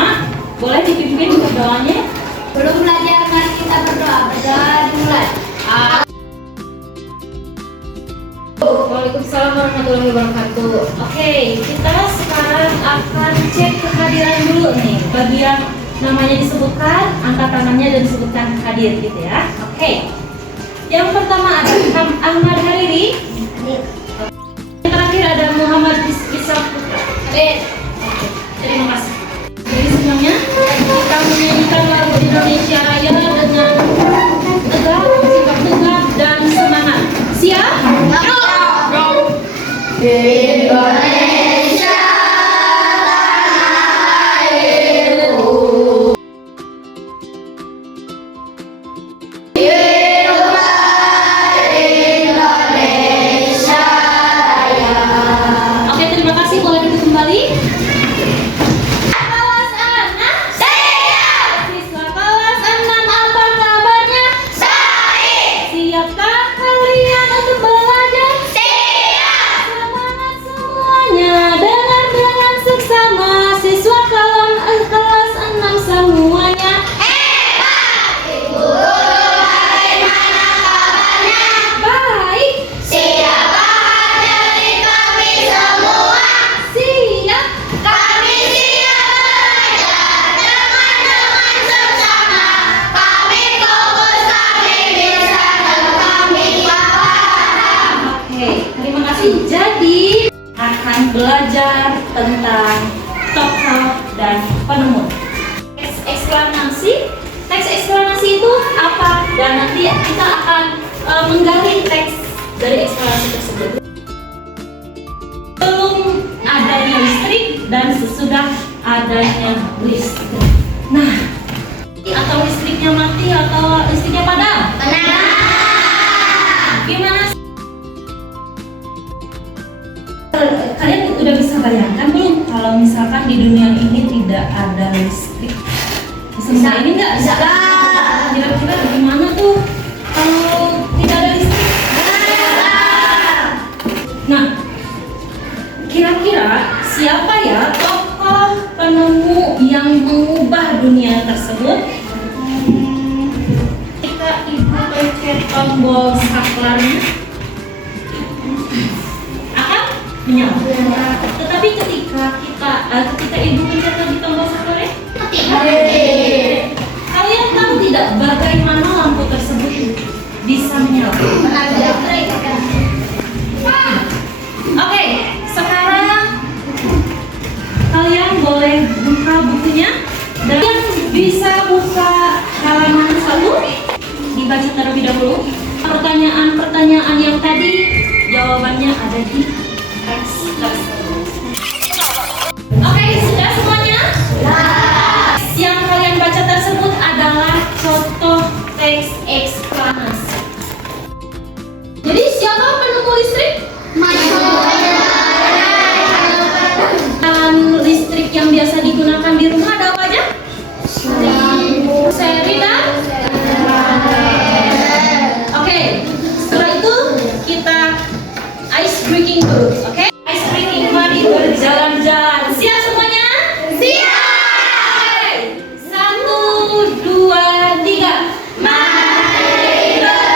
semua, boleh dipimpin berdoanya. Belum belajar, mari kita berdoa. Berdoa dimulai. Waalaikumsalam warahmatullahi wabarakatuh. Oke, kita sekarang akan cek kehadiran dulu nih. Bagian namanya disebutkan, angkat tangannya dan disebutkan hadir gitu ya. Oke. Yang pertama ada Ahmad Hariri. Yang terakhir ada Muhammad Ishaq Putra. Hadir. Oke, terima kasih. Jadi semuanya kita menyanyikan lagu Indonesia Raya dengan tegak, sikap tegak dan semangat. Siap? Indonesia tanah airku, hiduplah Indonesia Raya. Oke, terima kasih. Boleh duduk kembali. Kelas 6 siap. Siswa kelas 6, apa kabarnya? Baik. Siapkah kalian untuk belajar? Siap. Semangat semuanya, dengar dengan seksama. Siswa kelas 6 semuanya. Hebat. Ibu bagaimana kabarnya? Baik. Siapa dari kami semua? Siap. Kami siap belajar dengan seksama. Kami fokus, kami bisa, dan kami paham. Oke, terima kasih. Jadi akan belajar tentang tokoh dan penemu. Teks eksplanasi itu apa? Dan nanti kita akan menggali teks dari eksplanasi tersebut. Belum adanya listrik dan sesudah adanya listrik. Nah, atau listriknya mati atau listriknya padam? Gimana? Kalian udah bisa bayangkan belum kalau misalkan di dunia ini tidak ada listrik? Bisa ini nggak? Bisa. Kira-kira gimana tuh kalau tidak ada listrik? Nah, kira-kira siapa ya tokoh penemu yang mengubah dunia tersebut? Kita ibu pencet tombol saklarnya akan menyala. Tetapi ketika ibu pencet lagi tombol saklarnya, kalian tahu tidak bagaimana lampu tersebut bisa menyala? Oke, sekarang kalian boleh buka bukunya dan yang bisa buka halaman 1, dibaca terlebih dahulu. Pertanyaan-pertanyaan yang tadi jawabannya ada di teks tersebut. Oke, sudah semuanya? Yang kalian baca tersebut adalah contoh teks eksplanasi. Jadi siapa penemu listrik? Listrik yang biasa digunakan di rumah ada apa aja? Seri dan oke, setelah itu kita ice breaking dulu. Oke, ice breaking, mari berjalan-jalan. Siap semuanya? Siap. 1, 2, 3. Mari berjalan-jalan.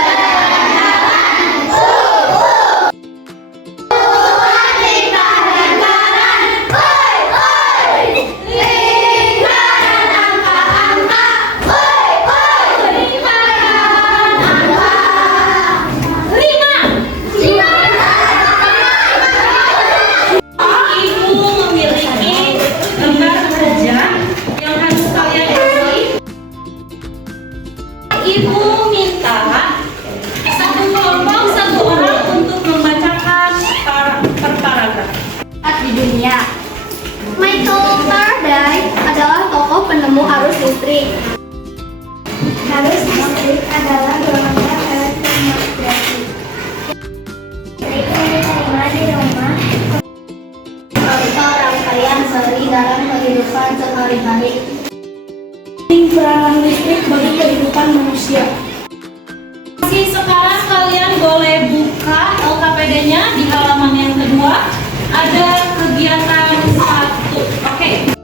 Ibu minta satu kelompok, satu orang untuk membacakan per paragraf. Di dunia, Michael Faraday adalah tokoh penemu arus listrik. Arus listrik adalah golongan elektromagnetasi. Listrik diterima di rumah contoh rangkaian seri dalam kehidupan sehari-hari. Peranan listrik bagi kehidupan manusia. Sekarang kalian boleh buka LKPD-nya di halaman yang kedua. Ada kegiatan 1. Oke.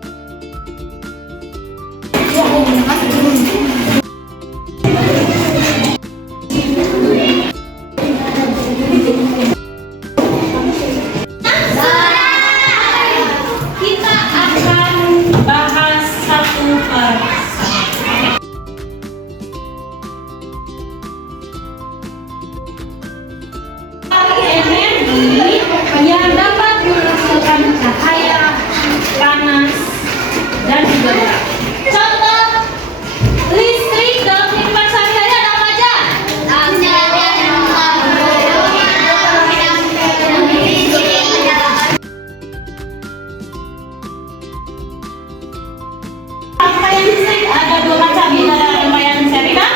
dua macam, ada rangkaian seri dan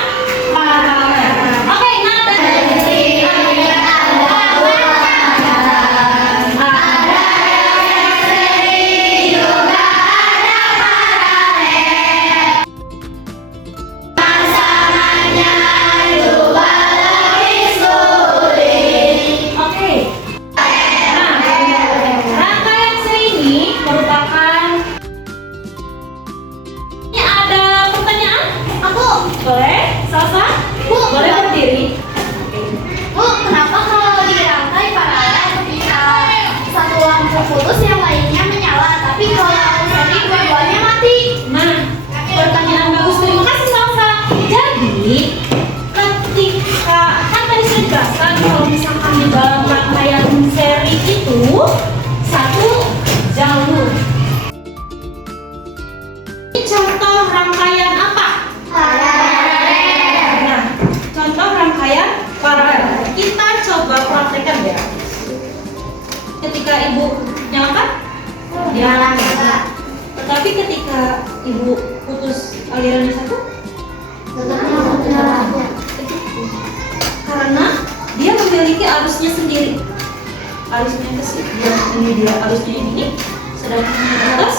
paralel. Oke, nah rangkaian seri ini merupakan. Ini ada pertanyaan? Boleh? Salsa? Boleh berdiri? Bu, kenapa kalau dirangkai paralel ketika satu lampu putus yang lainnya menyala, tapi kalau seri dua-duanya mati? Nah, pertanyaan bagus. Terima kasih Salsa. Jadi, ketika kan tadi saya jelaskan kalau misalkan di dalam rangkaian seri itu satu jalur. Ini contoh rangkaian apa? Nah, contoh rangkaian paralel. Kita coba praktekkan ya. Ketika ibu nyalakan, dia tetapi ketika ibu putus alirannya satu, karena dia memiliki arusnya sendiri. Arusnya ke sini, dia arusnya ini, sedangkan yang di atas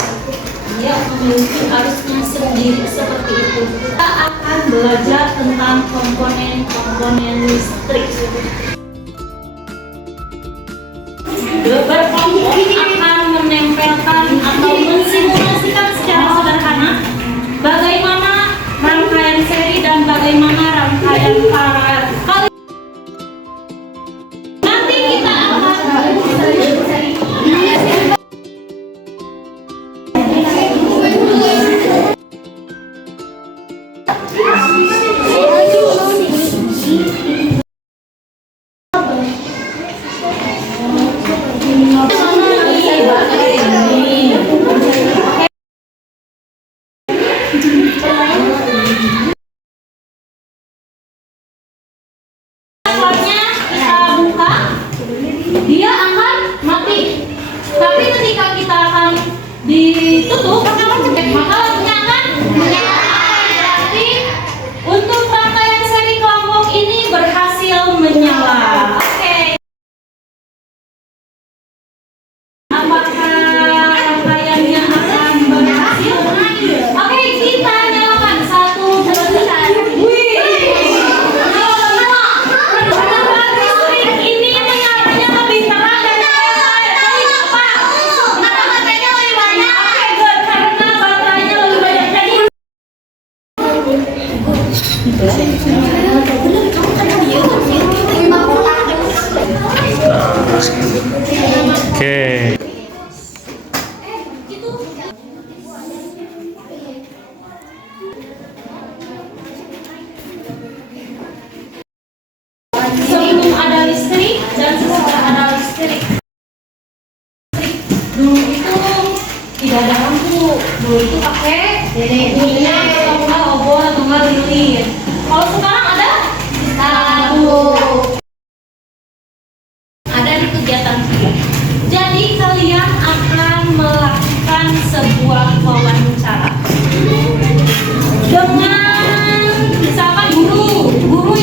dia memiliki arusnya sendiri seperti itu. Kita akan belajar tentang komponen-komponen listrik. Berkelompok akan menempelkan atau mensimulasikan secara sederhana bagaimana rangkaian seri dan bagaimana rangkaian paralel. Nanti kita akan Soalnya kita buka, dia akan mati. Tapi ketika kita akan ditutup, maka lampunya akan menyala. Berarti untuk rangkaian seri kelompok ini berhasil menyala. Oke. Apakah rangkaiannya akan berhasil? Oke, kita nyalakan 1, 2, 3. Wih. Listrik ini menyalanya lebih terang dan cahaya. Apa? Karena baterainya lebih banyak. Oke, good. Karena baterainya lebih banyak. Jadi Oke. itu sebelum ada listrik dan sesudah ada listrik. Dulu itu tidak ada lampu. Dulu itu pakai lilin atau enggak obor atau enggak lilin. Kalau sekarang ada lampu. Ada di kegiatan kita. Jadi kalian akan melakukan sebuah wawancara dengan misalkan guru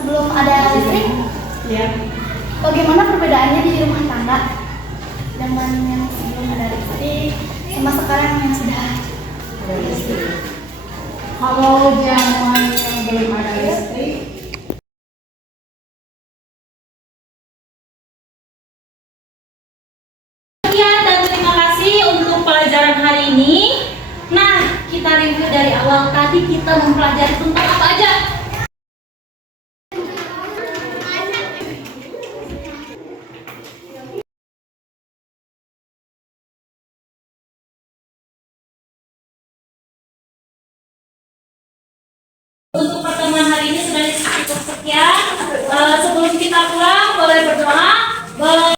Sebelum ada listrik, ya. bagaimana perbedaannya di rumah tangga? Zaman yang sebelum ada listrik sama sekarang yang sudah ada listrik. Kalau zaman yang belum ada listrik, Sekian dan terima kasih untuk pelajaran hari ini. Nah, kita review dari awal. Tadi kita mempelajari tentang apa aja? Untuk pertemuan hari ini sudah cukup sekian. Sebelum kita pulang, boleh berdoa. Boleh.